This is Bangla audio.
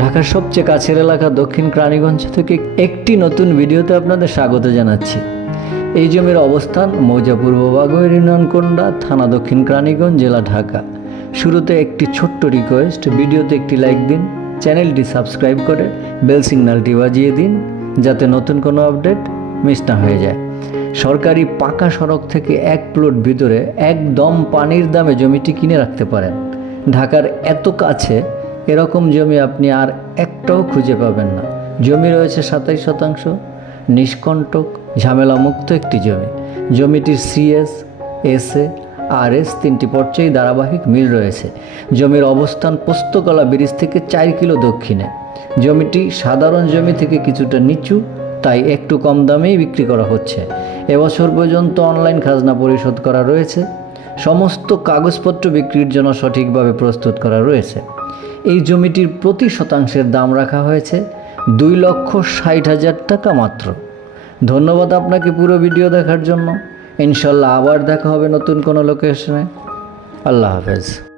ঢাকার সবচেয়ে কাছের এলাকা দক্ষিণ প্রাণীগঞ্জ থেকে একটি নতুন ভিডিওতে আপনাদের স্বাগত জানাচ্ছি। এই জমির অবস্থান মৌজা পূর্ব বাগৈর ইউনিয়নকোন্ডা থানা দক্ষিণ প্রাণীগঞ্জ জেলা ঢাকা। শুরুতে একটি ছোট্ট রিকোয়েস্ট ভিডিওতে একটি লাইক দিন, চ্যানেলটি সাবস্ক্রাইব করে বেল সিগন্যালটি বাজিয়ে দিন, যাতে নতুন কোনো আপডেট মিস না হয়ে যায়। সরকারি পাকা সড়ক থেকে এক প্লট ভিতরে একদম পানির দামে জমিটি কিনে রাখতে পারেন। ঢাকার এত কাছে এরকম জমি আপনি আর একটাও খুঁজে পাবেন না। জমি রয়েছে সাতাইশ শতাংশ, নিষ্কণ্টক, ঝামেলামুক্ত একটি জমি। জমিটির সিএস এসএ আর এস তিনটি পর্যায়ে ধারাবাহিক মিল রয়েছে। জমির অবস্থান পোস্তকলা ব্রিজ থেকে চার কিলো দক্ষিণে। জমিটি সাধারণ জমি থেকে কিছুটা নিচু, তাই একটু কম দামেই বিক্রি করা হচ্ছে। এবছর পর্যন্ত অনলাইন খাজনা পরিশোধ করা রয়েছে। সমস্ত কাগজপত্র বিক্রির জন্য সঠিকভাবে প্রস্তুত করা রয়েছে। এই জমিটির প্রতি শতাংশের দাম রাখা হয়েছে দুই লক্ষ ষাট হাজার টাকা মাত্র। ধন্যবাদ আপনাকে পুরো ভিডিও দেখার জন্য। ইনশাল্লাহ আবার দেখা হবে নতুন কোনো লোকেশনে আল্লাহ হাফেজ।